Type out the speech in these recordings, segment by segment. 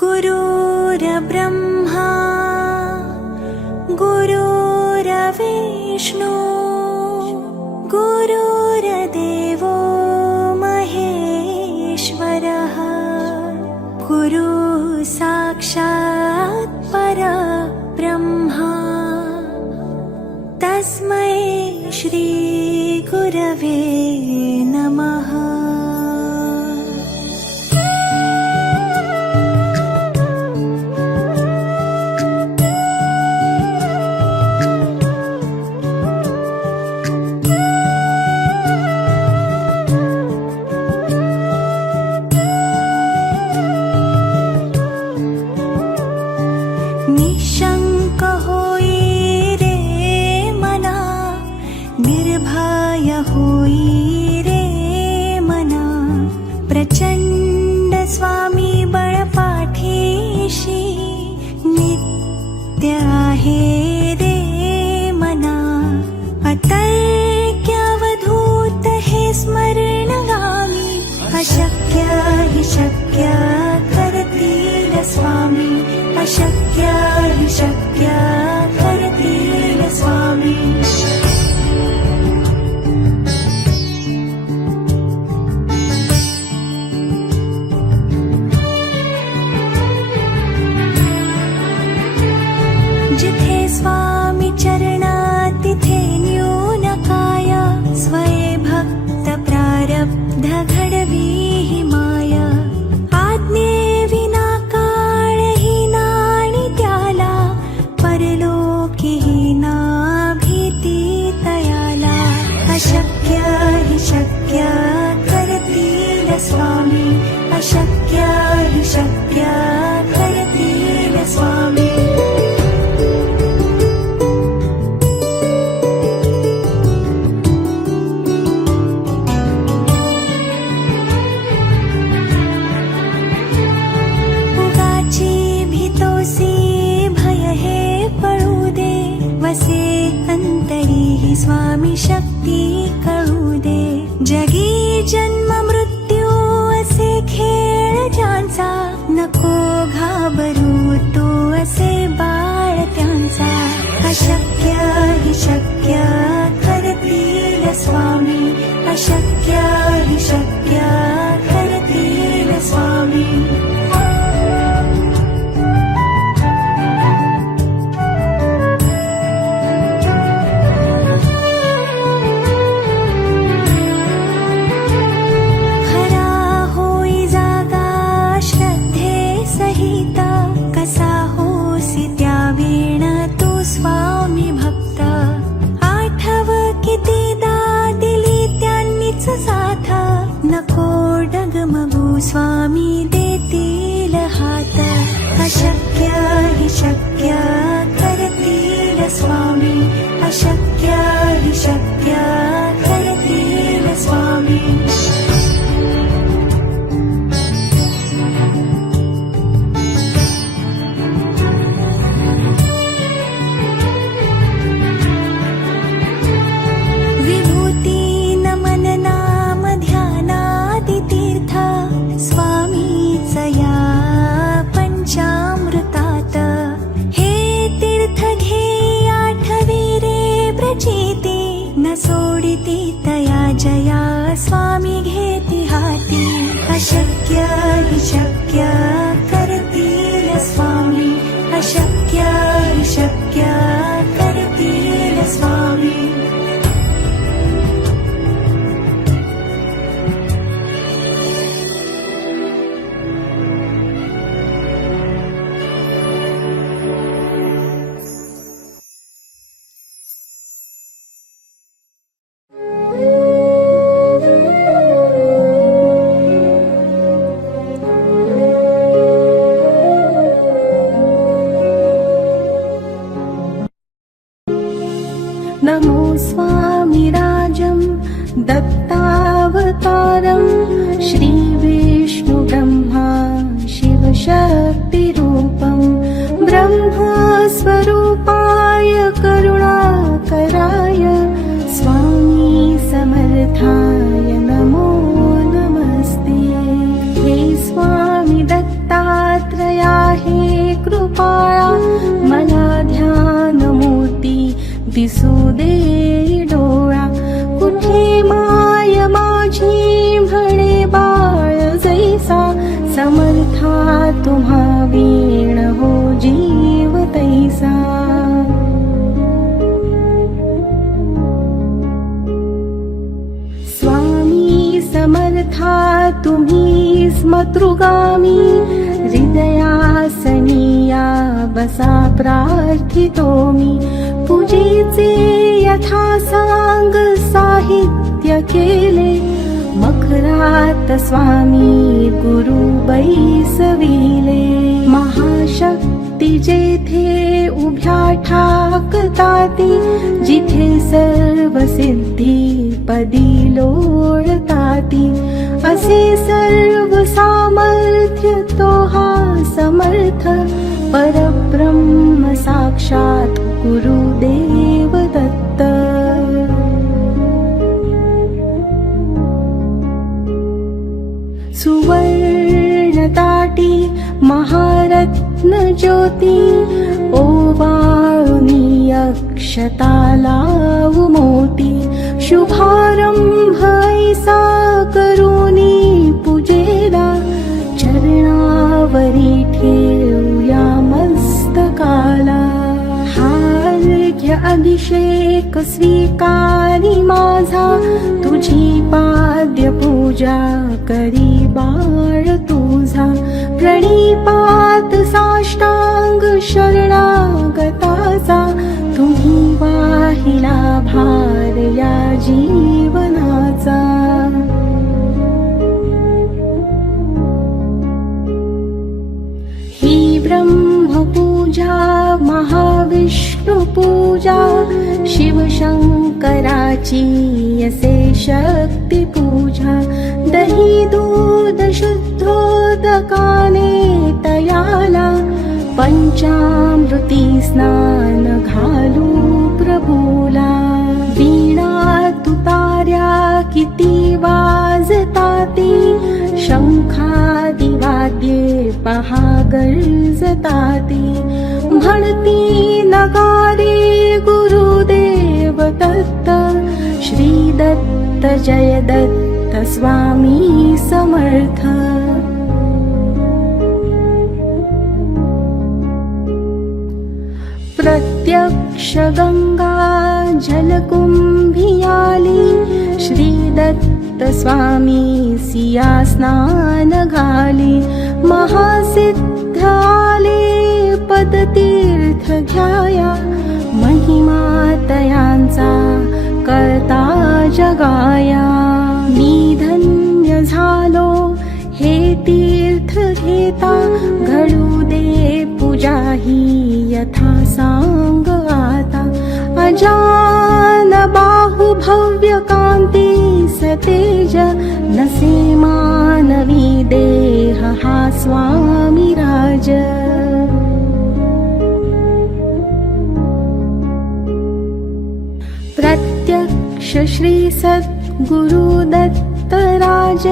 गुरुर्ब्रह्मा गुरुर्विष्णु गुरुर्देवो महेश्वरः गुरु साक्षात् परब्रह्मा तस्मै श्री गुरवे नमः। निशंक होई रे मना, निर्भय होई रे मना, प्रचंड स्वामी बळपाठीशी नित्य आहे रे मना। अतर्क्यावधूत हे स्मरणगामी, अशक्य हि शक्य करतील स्वामी, अशक्य हि शक्य करतील स्वामी। जिथे स्वामी चरणा तिथे न्यून काय, स्वये भक्त प्रारब्ध घडवी हि माया। आज्ञे विना काळ हि नाणी त्याला, परलोकी हि ना भीती तयाला। अशक्य हि शक्य करतील स्वामी, अशक्य हि शक्य करतील स्वामी। वसे अंतरी हि स्वामी शक्ती कळू दे। जगी जन्म मृत्यू असे खेळ ज्यांचा, नको घाबरू तू असे बाळ त्यांचा। अशक्य हि शक्य करतील स्वामी, अशक्य हि शक्य करतील स्वामी। स्वामी भक्त आठव कितीदा दिली त्यांनीच साथ, नको डगमगू स्वामी देतील हात। अशक्य हि शक्य करतील स्वामी, अशक्य हि शक्य करतील स्वामी। सोडिती तया जया स्वामी घेती हाती। अशक्य हि शक्य करतील स्वामी, अशक्य हि शक्य करतील स्वामी। नमो स्वामिराजं दत्तावतारं, श्रीविष्णुब्रह्मा शिवशक्तिरूपं, ब्रह्मस्वरूपाय करुणाकराय स्वामी समर्थाय नमो नमस्ते। हे स्वामी दत्तात्रेया दिसू दे डोळा. कुठे माय माझी म्हणे बाळ जैसा, समर्था तुम्हा वीण हो जीव तैसा. स्वामी समर्था तुम्ही स्मतृगामी, हृदयासनिया बसा प्रार्थितो मी. पूजेचे यथा सांग साहित्य केले, मखरात स्वामी गुरु बैसविले. महाशक्ती जेथे उभ्या ठाकताती, जिथे सर्व सिद्धी पदी लोळताती. असे सर्व सामर्थ्य तो हा समर्थ, परब्रह्म साक्षात गुरुदेव दत्त. सुवर्ण ताटी महारत्न ज्योती, ओवाळुनी अक्षता लावू मोती. शुभारंभ ऐसा करुनी पूजेला, चरणावरी ठेवूया मस्तकाला. हार्घ्य अभिषेक स्वीकारी माझा, तुझी पाद्य पूजा करी बाळ तुझा. प्रणिपात साष्टांग शरणागताचा, तुम्ही वाहिला भार या जीवनाचा. ही ब्रह्मपूजा महाविष्णू पूजा, शिवशंकराची असे शक्ती पूजा. दही दूध शुद्धोदकाने तयाला, पंचामृती स्नान घालू प्रभूला. वीणा तुतार्या किती वाजताती, शंखादी वाद्ये पहा गर्जताती. म्हणती नगारे गुरुदेव दत्त, श्री दत्त जय दत्त स्वामी समर्थ. प्रत्यक्ष गंगा जलकुंभी आली, श्री दत्त स्वामी सिया स्नान घाली. महासिद्ध आले पदतीर्थ घ्याया, महिमा तयांचा करता जगाया. मी धन्य झालो हे तीर्थ घेता, घडू दे पूजा ही यथा सांग आता. अजान बाहु भव्य कांती सतेज, नसे मानवी देह हा स्वामी राज. प्रत्यक्ष श्री सद्गुरु दत्त राज,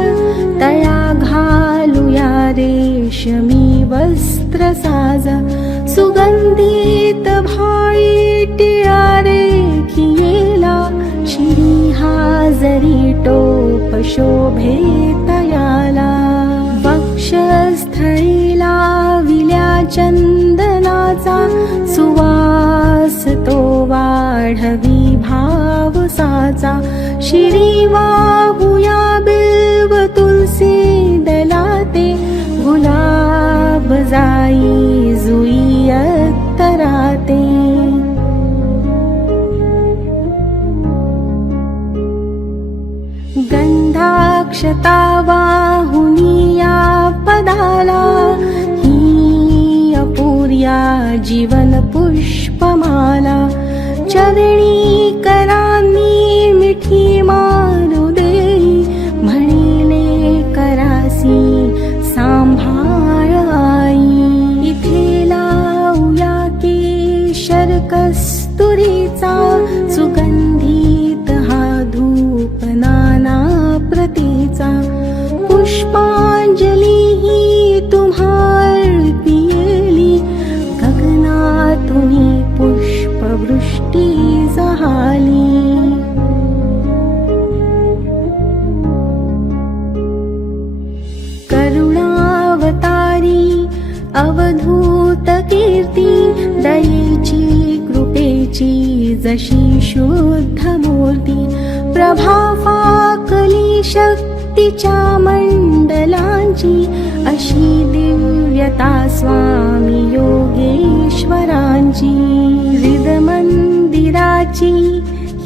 तया घालूया रेशमी वस्त्र साज. सुगंधित भाळी टिळा रेखियेला, शिरी हाजरी टोप शोभे तयाला. वक्षस्थळी लाविल्या चंदनाचा, सुवास तो वाढवी भाव साचा. शिरी वाहूया बिल्व तुलसी दलाते, गुलाब जाई जुई अत्तराते. गंधाक्षता वाहुनिया पदाला, ही अपूर्या जीवन पुष्पमाला. चरणी करांनी मिठी मारू देई, म्हणिले करासी सांभाळ आई. इथे लावूया केशर कस्तुरीचा, सुगंधित हा धूप नाना प्रतीचा. पुष्पांजली ही तुम्हा अर्पियेली, गगनातूनी पुष्पवृष्टी जा. दयेची कृपेची जशी शुद्ध मूर्ती प्रभा फाकली शक्तीच्या मंडलांची अशी दिव्यता स्वामी योगेश्वरांची हृद मंदिराची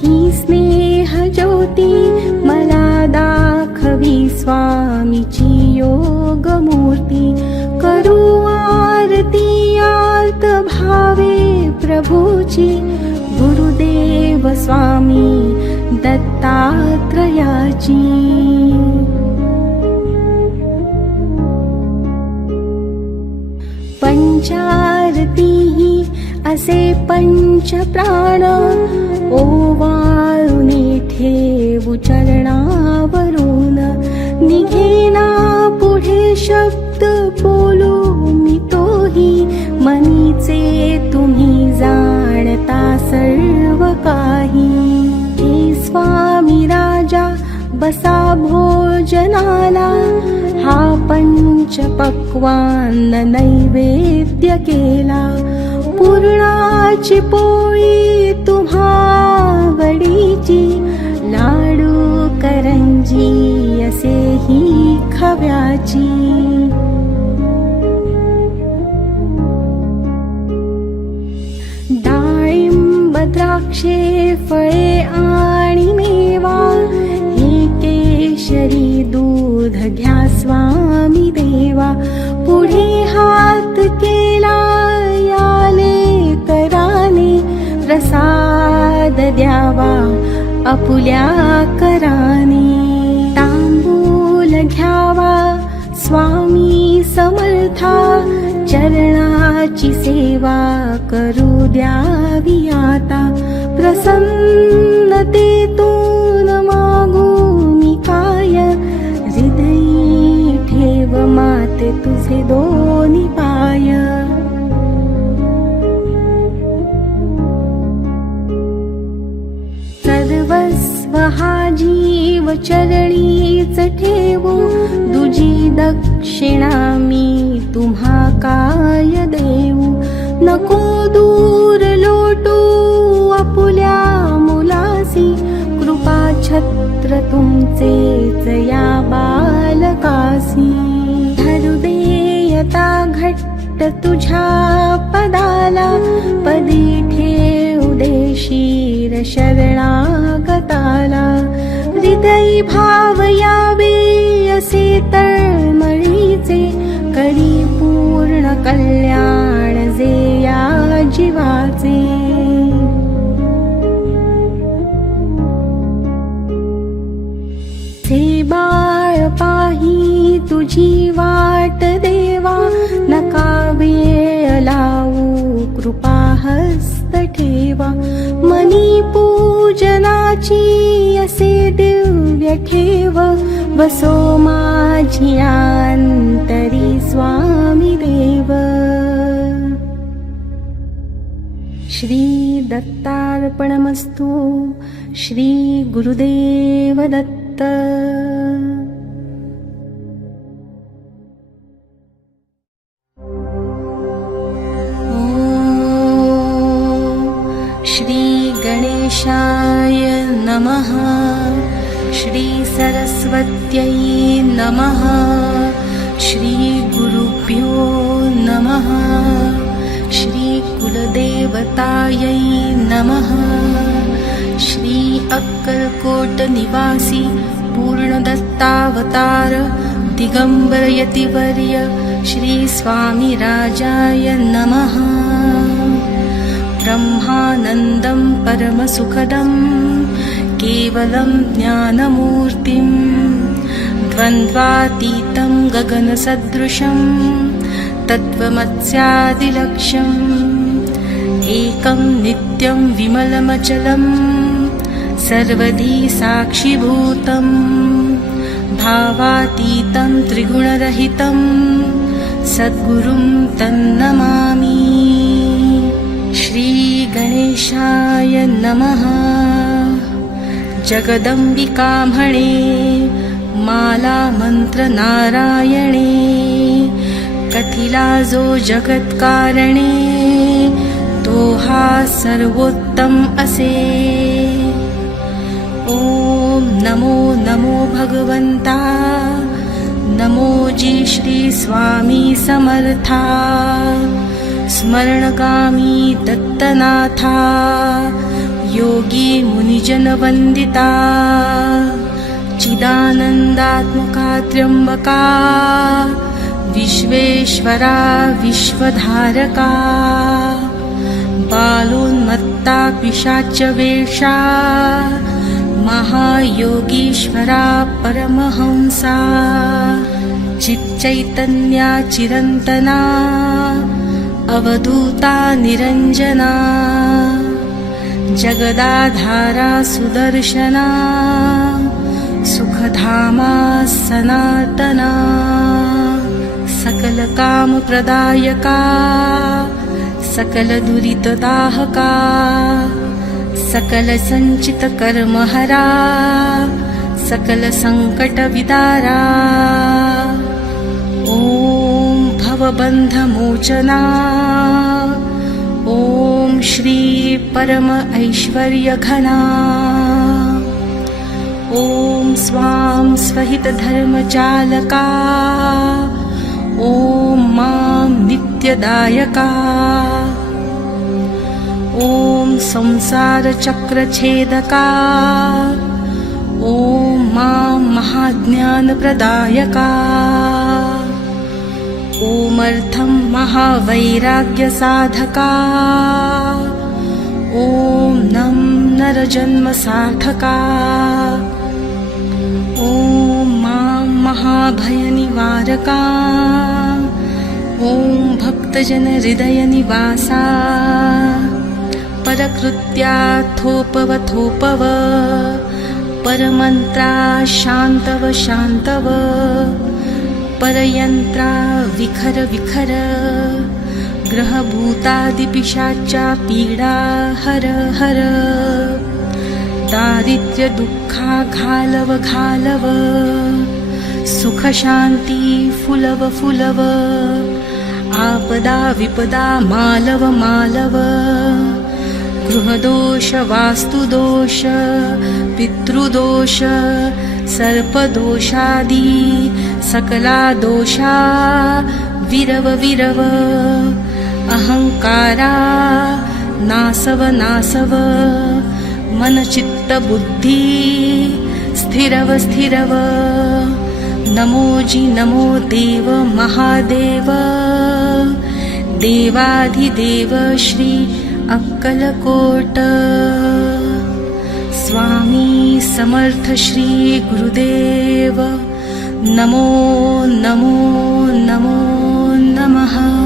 ही स्नेह ज्योती मला दाखवी स्वामीची योग मूर्ती करू आरती आर्त भावे प्रभूची गुरुदेव स्वामी दत्तात्रयाची पंचारती असे पंच प्राण ओवाळून ठेवू चरणावरून निघेना पुढे शब्द बोलू मी तोही मनीचे तुम्ही जाणता सर्व काही हे स्वामी राजा बसा भोजनाला हा पंच पक्वान नैवेद्य केला पूर्णाची पोळी तुम्हा वडीची लाडू करंजी असे ही खव्याची डाळिंब द्राक्षे फळे आणि मेवा हे केशरी दूध घ्या स्वामी देवा पुढे हात केला याले कराने प्रसाद द्यावा आपुल्या कराने तांबूल घ्यावा स्वामी समर्था चरणाची सेवा करू द्यावी आता प्रसन्नतेतून मागू मी काय हृदयी ठेव माते तुझे दोन्ही पाय सर्वस्व हा जीव चरणीच ठेवू दुजी दक्षिणा मी तुम्हा काय देऊ नको दूर लोटू आपुल्या मुलासी कृपा छत्र तुमचेच या बालकासी धरू देयता घट्ट तुझ्या पदाला पदी ठेवू दे शिर शरणागताला हृदयी भाव यावे असे तळमळीचे करी पूर्ण कल्याण जे या जीवाचे हे बाळ पाही तुझी वाट देवा नका वेळ लावू कृपा हस्त ठेवा मनी पूजनाची असे दिव्य ठेव बसो माझी अंतरी स्वामी देव श्री दत्तार्पणमस्तु श्री गुरुदेव दत्त श्री गणेशाय नमः श्री सरस्वत्यै नमः श्री गुरुभ्यो नमः श्री कुलदेवतायै नमः श्री अक्कलकोट निवासी पूर्ण दत्तावतार दिगंबर यतिवर्य श्री स्वामी राजाय नमः ब्रह्मानन्दं परमसुखदं केवलं ज्ञानमूर्तिं द्वन्द्वातीतं गगनसदृशं तत्त्वमस्यादिलक्ष्यम् एकं नित्यं विमलमचलं सर्वधी साक्षिभूतं भावातीतं त्रिगुणरहितं सद्गुरुं तन्नमामि श्री गणेशाय नमः जगदंबिका म्हणे माला मंत्र नारायणे कथिला जो जगत्कारणे तो हा सर्वोत्तम असे. ओम नमो नमो भगवंता, नमो जी श्री स्वामी समर्था. स्मरणगामी दत्तनाथा, योगी मुनिजन वंदिता. चिदानंदात्मका त्र्यंबका, विश्वेश्वरा विश्वधारका. बालोन्मत्ता पिशाच वेषा, महायोगीश्वरा परमहंसा. चिच्चैतन्या चिरंतना, अवधूता निरंजना. जगदाधारा सुदर्शना, सुखधामा सनातना. सकल काम प्रदायका, सकल दुरितदाहका. सकल संचित कर्महरा, सकल संकट विदारा. ओम भवबंध मोचना. ओम श्री परम ऐश्वर्य घना. ओम स्वाम स्वहित धर्मचालका. ओम मां नित्यदायका. ओम संसार चक्र छेदका. ओम मां महाज्ञान प्रदायका. ओमर्थं महावैराग्य साधका. ओम नम नरजन्म सार्थका. ओम मां महाभय निवारका. ओम भक्तजन हृदय निवासा. परकृत्या थोपव थोपव, परमंत्रा शांतव शांतव. परयंत्रा विखर विखर, ग्रहभूतादिपिशाचा पीडा हर हर. दारिद्र्य दुःखा घालव घालव, सुख शांती फुलव फुलव. आपदा विपदा मालव मालव. गृहदोष वास्तुदोष, पितृदोष, सर्पदोषादी सकला दोषा विरव विरव. अहंकारा नासव नासव. मन चित्त बुद्धी स्थिरव स्थिरव. नमो जी नमो देव महादेव. देवाधिदेव श्री अक्कलकोट. स्वामी समर्थ श्री गुरुदेव. नमो नमो नमो नमः.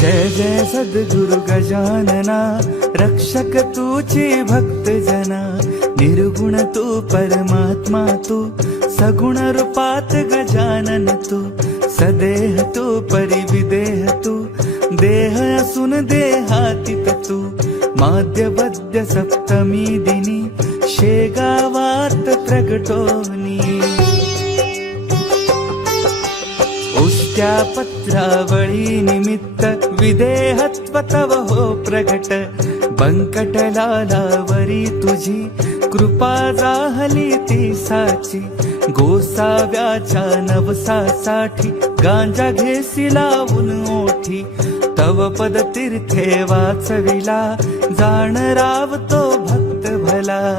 जय जय सद्गुरु गजानना, रक्षक तूची भक्त जना. निर्गुण तू परमात्मा तू, सगुण रूपात गजानन तू. सदेह तू परिविदेह तू, देह असून देहातीत तू. माध्यबद्ध सप्तमी दिनी, शेगावात प्रगटोनी. उष्ट्या पत्रावळी निमित्त, विदेहत्व तव हो प्रगट. बंकटलालावरी तुझी, कृपा जाहली ती साची. गोसाव्याच्या नवसासाठी, गांजा घेसी लावून ओठी. तव पद तीर्थे वाचविला, जाण रावतो भक्त भला.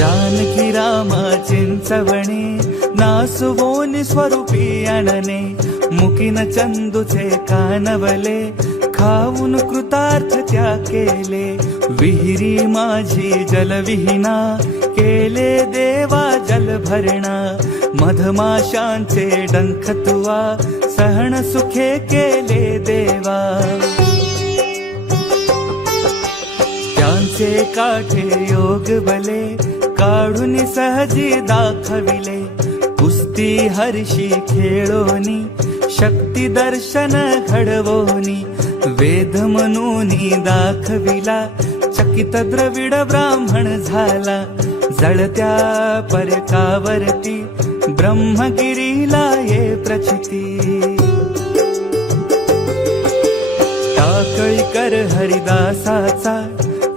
जानकी रामा चिंचवणे, नासुवोनी स्वरूपी आणणे. मुकीन चंदूचे कानवले, खाऊन कृतार्थ त्या केले. विहिरी माझी जलविहीना, केले देवा जल भरणा. मधमाशांचे डंख तुवा, सहन सुखे केले देवा. त्यांचे काठे योग बले, काढून सहजी दाखविले. कुस्ती हर्षी खेळोनी, शक्ती दर्शन घडवोनी. वेद म्हणूनी दाखविला, चकित द्रविड ब्राह्मण झाला. जळत्या परकावरती, ब्रह्मगिरीला ये प्रचिती. टाकळीकर हरिदासाचा,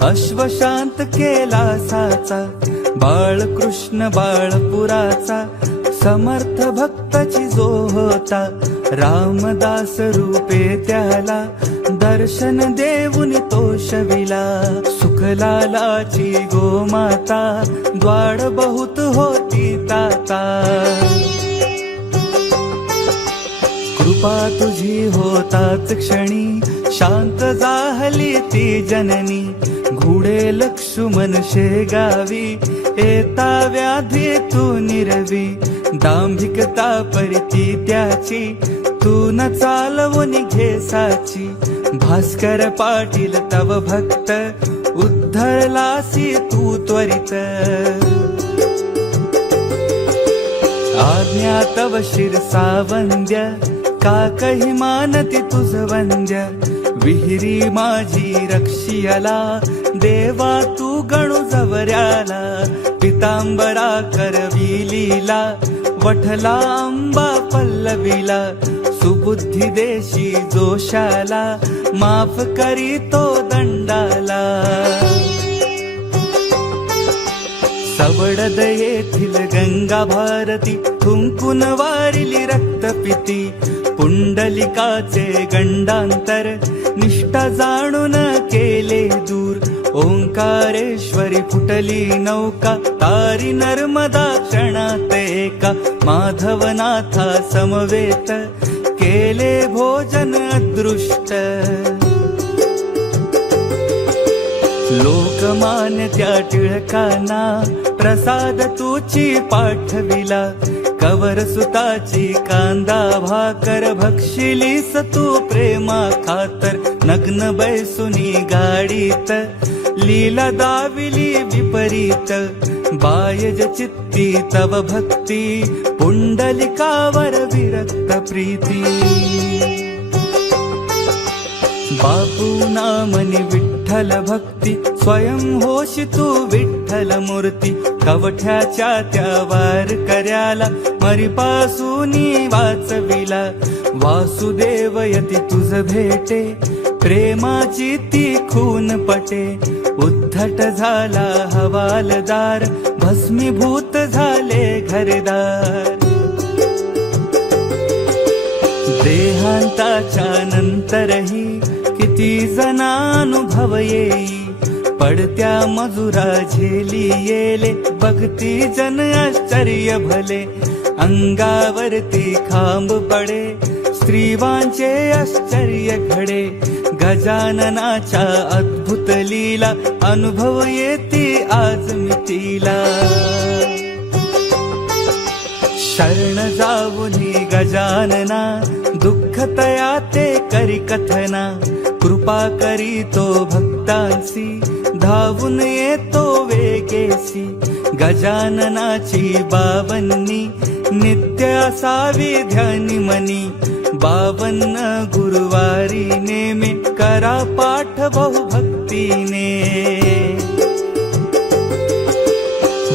अश्वशांत केला साचा. बाळकृष्ण बाळपुराचा, समर्थ भक्ताची जो होता. रामदास रूपे त्याला, दर्शन देऊन तो शविला. सुखलालाची गोमाता, द्वाड बहुत होती ताता. कृपा तुझी होताच क्षणी, शांत जाहली ती जननी. घुडे लक्ष्मण शेगावी, येता व्याधी तू निरवी. दांभिकता परिती त्याची, तू न चालवून घे साची. भास्कर पाटील तव भक्त, उद्धरलासी तू त्वरित. आज्ञा तव शिरसावंद्य, काकही मानती तुझ वंद्य. विहिरी माझी रक्षियाला, देवा तू गणू जवऱ्याला. पितांबरा करविलीला, वठला अंबा पल्लविला. सुबुद्धी देशी जोशाला, माफ करी तो दंडाला. सवडद येथील गंगा भारती, थुंकून वारिली रक्तपिती. पुंडलिकाचे गंडांतर, निष्ठा जाणून केले दूर. ओंकारेश्वरी फुटली नौका, तारी नर्मदा क्षणात एका. माधवनाथा समवेत, केले भोजन अदृष्ट. लोकमान्य त्या टिळकांना, प्रसाद तुची पाठविला. कवर सुताची कांदा भाकर, भक्षिलीस तू प्रेमा खातर. नग्न बैसुनी गाडीत, लीला दाविली विपरीत. बायज चित्ती तव भक्ती, पुंडलिकावर विरक्त प्रीती. बापू नामनी विठ्ठल भक्ती, स्वयं होशी तू विठ्ठल मूर्ती. कवठ्याच्या त्या वार कर्याला, मरीपासूनी वाचविला. वासुदेव यती तुझ भेटे, प्रेमाची ती खून पटे. उद्धट झाला हवालदार, भस्मीभूत झाले घरदार. देहांताच्या नंतरही, किती जनानुभव येई. पडत्या मजुरा झेली येले, भक्ती जन आश्चर्य भले. अंगावरती खांब पडे, स्त्रीवांचे आश्चर्य घडे. गजाननाच्या अद्भुत लीला, अनुभव येती आज मितीला. शरण जाऊनी गजानना, दुःख तया ते करी कथना. कृपा करीतो भक्तांसी, धावून येतो वेगेसी. गजाननाची बावन्नी, नित्य असावी ध्यानी मनी. 52 गुरुवारी नेमे, करा पाठ बहुभक्तीने.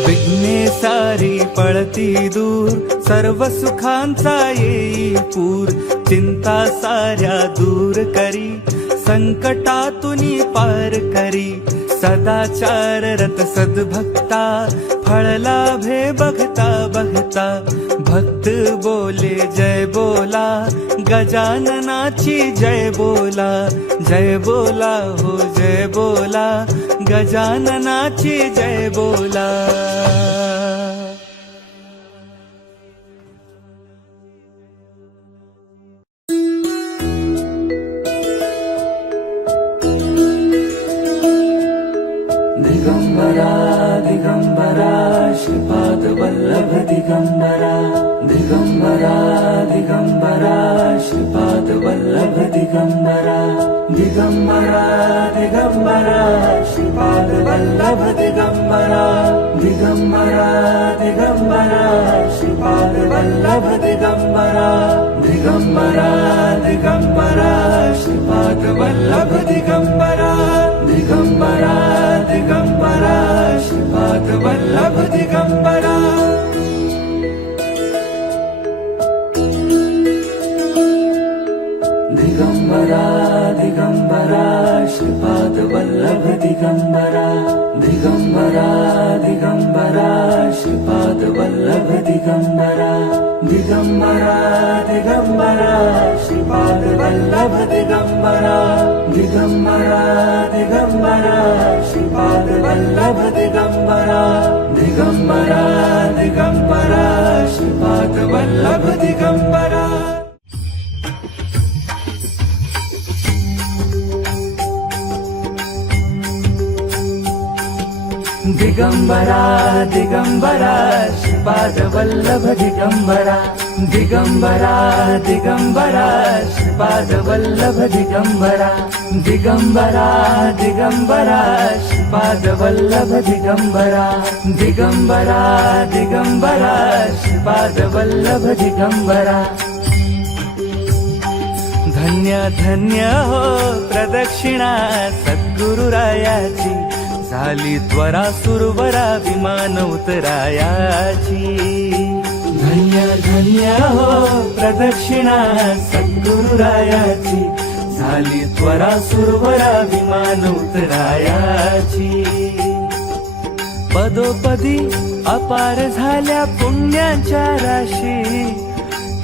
विघ्ने सारी पळती दूर, सर्व सुखांचा येई पूर. चिंता साऱ्या दूर करी, संकटातुनी पार करी. सदाचार रत सद्भक्ता, फळ लाभे बघता बघता. भक्त बोले जय बोला, गजाननाची जय बोला. जय बोला हो जय बोला, गजाननाची जय बोला. दिगंबरा दिगंबरा, श्रीपाद वल्लभ दिगंबरा. दिगंबरा दिगंबरा, श्रीपाद वल्लभ दिगंबरा. दिगंबरा दिगंबरा, श्रीपाद वल्लभ दिगंबरा. दिगंबरा दिगंबरा, श्रीपाद वल्लभ दिगंबरा. दिगंबरा दिगंबरा, श्रीपाद वल्लभ दिगंबरा. दिगंबरा दिगंबरा, श्रीपाद वल्लभ दिगंबरा. दिगंबरा दिगंबरा, श्रीपाद वल्लभ दिगंबरा. दिगंबरा दिगंबरा, श्रीपाद वल्लभ दिगंबरा. दिगंबरा दिगंबरा, श्रीपाद वल्लभ दिगंबरा. दिगंबरा दिगंबरा, श्रीपाद वल्लभ दिगंबरा. दिगंबरा दिगंबरा, श्रीपाद वल्लभ दिगंबरा. दिगंबरा दिगंबरा, श्रीपाद वल्लभ दिगंबरा. दिगंबरा दिगंबरा, श्रीपाद वल्लभ दिगंबरा. दिगंबरा दिगंबरा, श्रीपाद वल्लभ दिगंबरा. दिगंबरा दिगंबरा, श्रीपाद वल्लभ दिगंबरा. धन्य धन्य हो प्रदक्षिणा सद्गुरुरायाची, झाली त्वरा सुरवरा विमान उतरायाची. धन्य धन्य हो प्रदक्षिणा सद्गुरुरायाची, झाली त्वरा सुरवरा विमान उतरायाची. पदोपदी अपार झाल्या पुण्यांच्या राशी.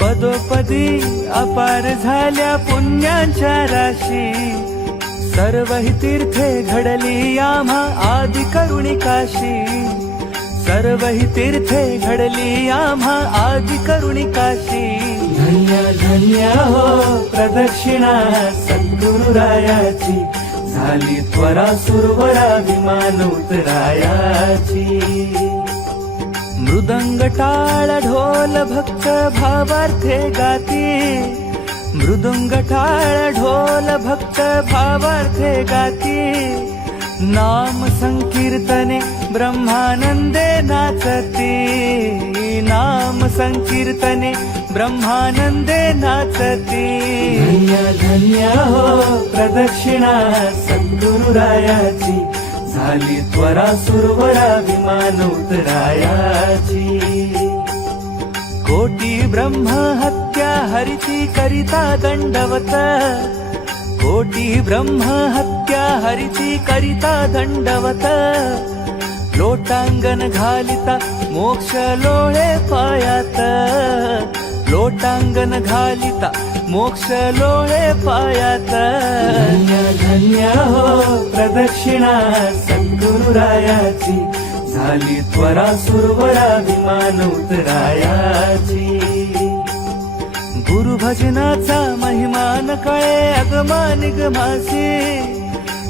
पदोपदी अपार झाल्या पुण्यांच्या राशी. सर्व ही तीर्थे घडली आम्हा आदि करुणी काशी. सर्व ही तीर्थे घडली आम्हा आदि करुणी काशी. धन्य धन्य हो प्रदक्षिणा सद्गुरुरायाची, झाली त्वरा सुरवरा विमान उतरायाची. मृदंग टाळ ढोल भक्त भावार्थे गाती. मृदुंग टाळ ढोल भक्त भावार्थे गाती. नाम संकीर्तने ब्रह्मानंदे नाचती. नाम संकीर्तने ब्रह्मानंदे नाचती. धन्य धन्य हो प्रदक्षिणा सद्गुरुरायाची, झाली त्वरा सुरवरा विमान उतरायाची. कोटी ब्रह्म हत्या हरिती करिता दंडवत. कोटी ब्रह्म हत्या हरिती करिता दंडवत. लोटांगण घालिता मोक्ष लोळे पायात. लोटांगण घालिता मोक्ष लोळे पायात. धन्य धन्य हो प्रदक्षिणा सद्गुरुरायाची, झाली त्वरा सुरवरा विमान उतरायाची. गुरु भजनाचा महिमा न कळे अगमा निगमासी.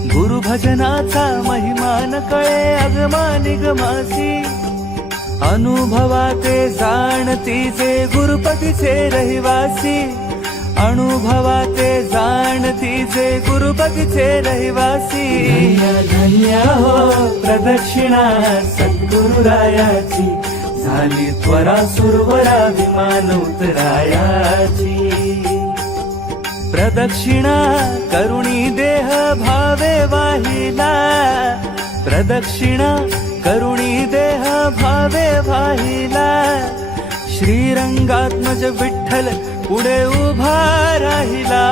गुरु भजनाचा महिमा न कळे अगमा निगमासी. अनुभवाते जाणतीचे गुरुपतीचे रहिवासी, अनुभवाते जाणतीचे गुरुपतीचे रहिवासी. धन्य धन्य हो प्रदक्षिणा सद्गुरुरायाची, झाली त्वरा सुरवरा विमान उतरायाची. प्रदक्षिणा करुणी देह भावे वाहिला, प्रदक्षिणा करुणी देह भावे वाहिला. श्रीरंगात्मज विठ्ठल पुढे उभा राहिला,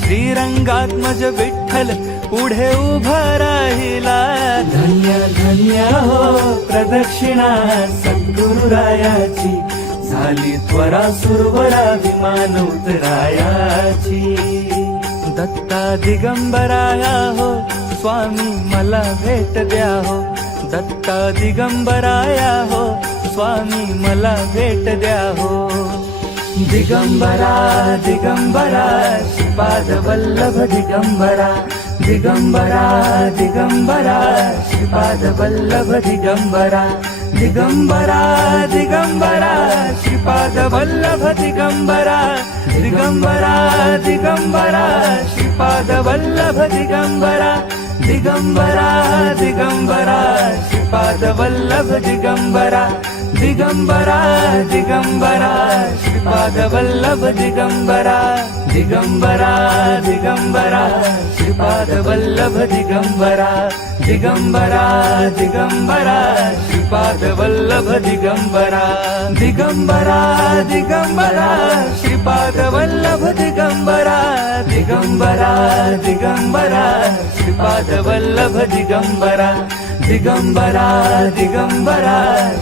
श्रीरंगात्मज विठ्ठल पुढे उभा राहिला. धन्य धन्य हो प्रदक्षिणा सद्गुरुरायाची, झाली त्वरा सुरवरा विमान उतरायाची. दत्ता दिगंबराया हो स्वामी मला भेट द्या हो, दत्ता दिगंबराया हो स्वामी मला भेट द्या हो. दिगंबरा दिगंबरा श्रीपाद वल्लभ दिगंबरा, दिगंबरा दिगंबरा श्रीपाद वल्लभ दिगंबरा, दिगंबरा दिगंबरा श्रीपाद वल्लभ दिगंबरा, दिगंबरा दिगंबरा श्रीपाद वल्लभ दिगंबरा, दिगंबरा दिगंबरा श्रीपाद वल्लभ दिगंबरा, दिगंबरा दिगंबरा श्रीपाद वल्लभ दिगंबरा, दिगंबरा दिगंबरा श्रीपाद वल्लभ दिगंबरा, दिगंबरा दिगंबरा श्रीपाद वल्लभ दिगंबरा, दिगंबरा दिगंबरा श्रीपाद वल्लभ दिगंबरा, दिगंबरा दिगंबरा श्रीपाद वल्लभ दिगंबरा, दिगंबरा दिगंबरा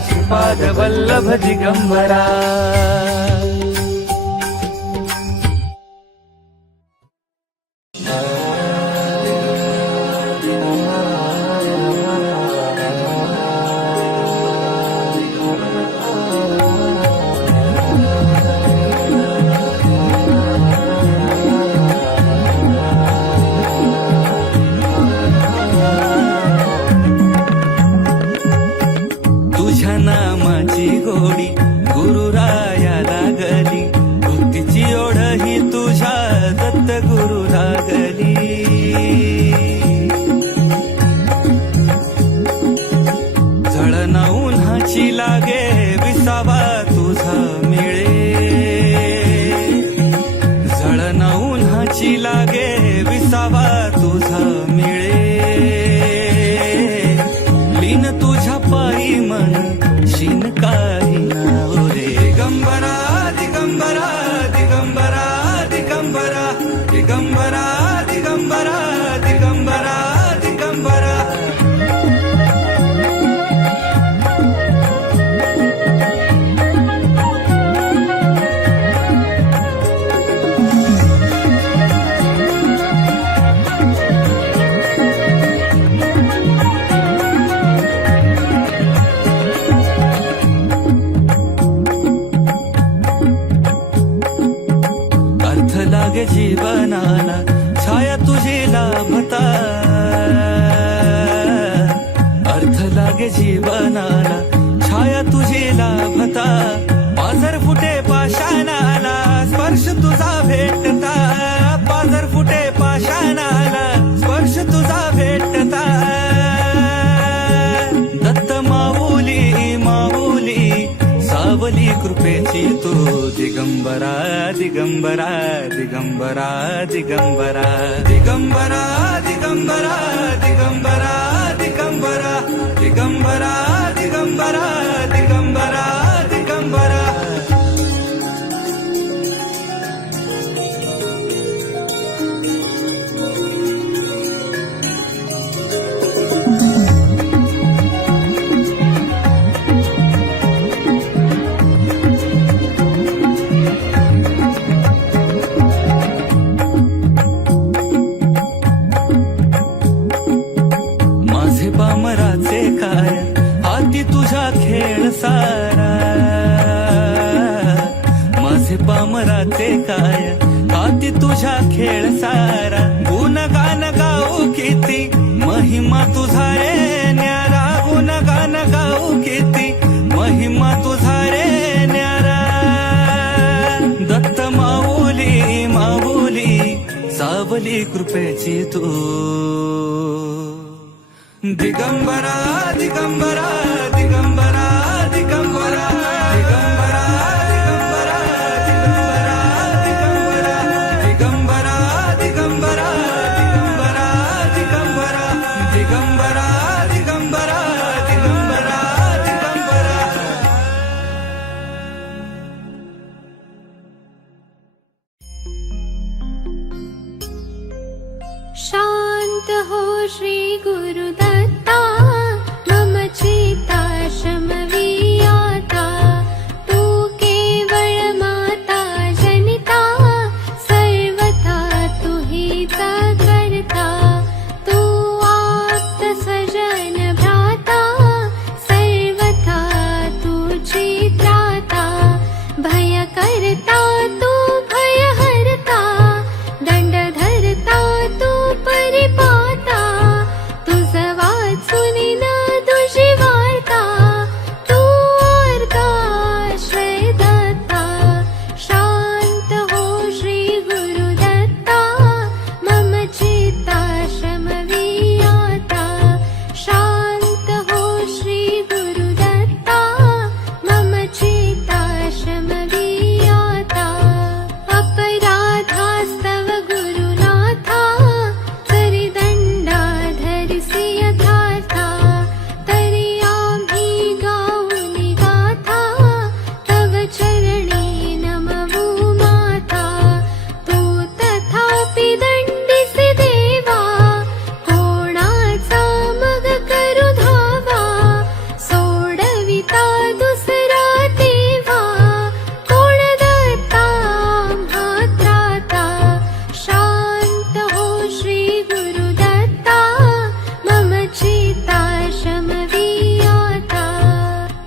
श्रीपाद वल्लभ दिगंबरा. तुझ्या नामाची गोडी गुरुराया लागली, भक्तीची ओढ ही तुझ्या दत्त गुरु लागली. जळण उन्हाची लागे विसावा तुझा मिळे, जळण उन्हाची लागे विसावा तुझा मिळे. लीन तुझ्या पायी मन शीन काही नाव रे. दिगंबरा दिगंबरा दिगंबरा दिगंबरा दिगंबरा दिगंबरा दिगंबरा दिगंबरा. लागे जीवनाला छाया तुझी लाभता, अर्थ लागे जीवनाला छाया तुझी लाभता. पाझर फुटे पाषाणाला स्पर्श तुझा भेटता, पाझर फुटे पाषाणाला स्पर्श तुझा भेटता. दत्त माऊली माऊली सावली कृपेची तू, दिगंबरा दिगंबरा दिगंबरा दिगंबरा, दिगंबरा दिगंबरा दिगंबरा दिगंबरा, दिगंबरा दिगंबरा दिगंबरा दिगंबरा. पामराचे काय हाती तुझा खेळ सारा, माझे पामराचे काय हाती तुझा खेळ सारा. गुणगान गाऊ किती महिमा तुझा रे न्यारा, गुणगान गाऊ किती महिमा तुझा रे न्यारा. दत्त माऊली माऊली सावली कृपेची तू. दिगंबरा दिगंबरा दिगंबरा दिगंबरा दिगंबरा दिगंबरा दिगंबरा दिगंबरा दिगंबरा दिगंबरा दिगंबरा दिगंबरा दिगंबरा दिगंबरा दिगंबरा. शांत हो श्री गुरुदत्ता, मम चित्ता शमवियाता. तू केवळ माता जनिता, सर्वथा तू हित करता. तू आप्त सजन भ्राता, सर्वथा तुझी त्राता. भय करता तू भय हरता, दंड धरता तू परिपाता. तुझ वाचून न तुझी वार्ता, तू आर्ताश्रय दत्ता. शांत हो श्री गुरुदत्ता, मम चित्ता शमवियाता. शांत हो श्री गुरुदत्ता, मम चित्ता शमवियाता. अपराधास्तव गुरुनाथा, तरी दंडा धरिसी यथार्था. तरी आम्ही गाऊनी गाथा, तव चरणी नमवू माता. तू तथापि दंडिसी देवा, कोणाचा मग करू धावा. सोडविता दुसरा देवा, कोण दत्ता आम्हा त्राता. शांत हो श्री गुरुदत्ता, मम चित्ता शमवियाता.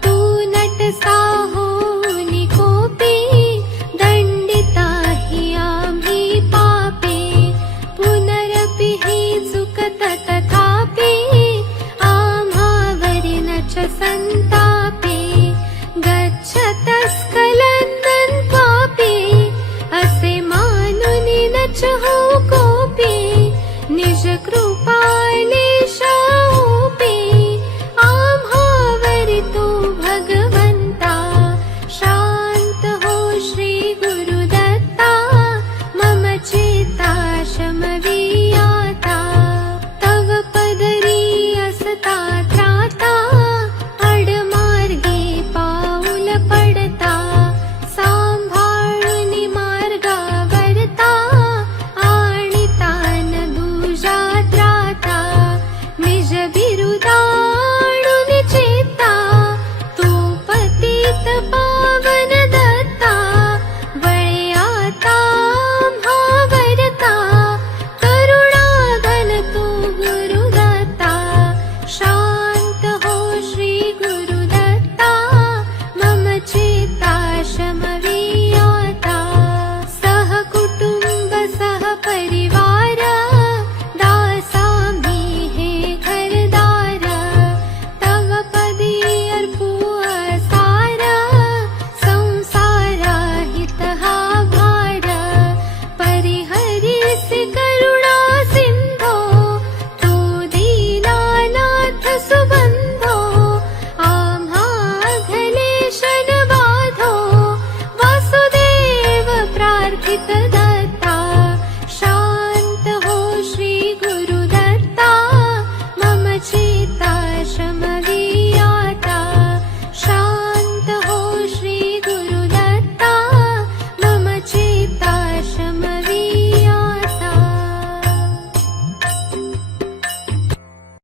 तू नटसा होऊनी कोपी, दंडिता हि आम्ही पापी. पुनरपि हि चुकत तथापि, आम्हावरी न च संतापि. गच्छतः स्खलनमूलम्,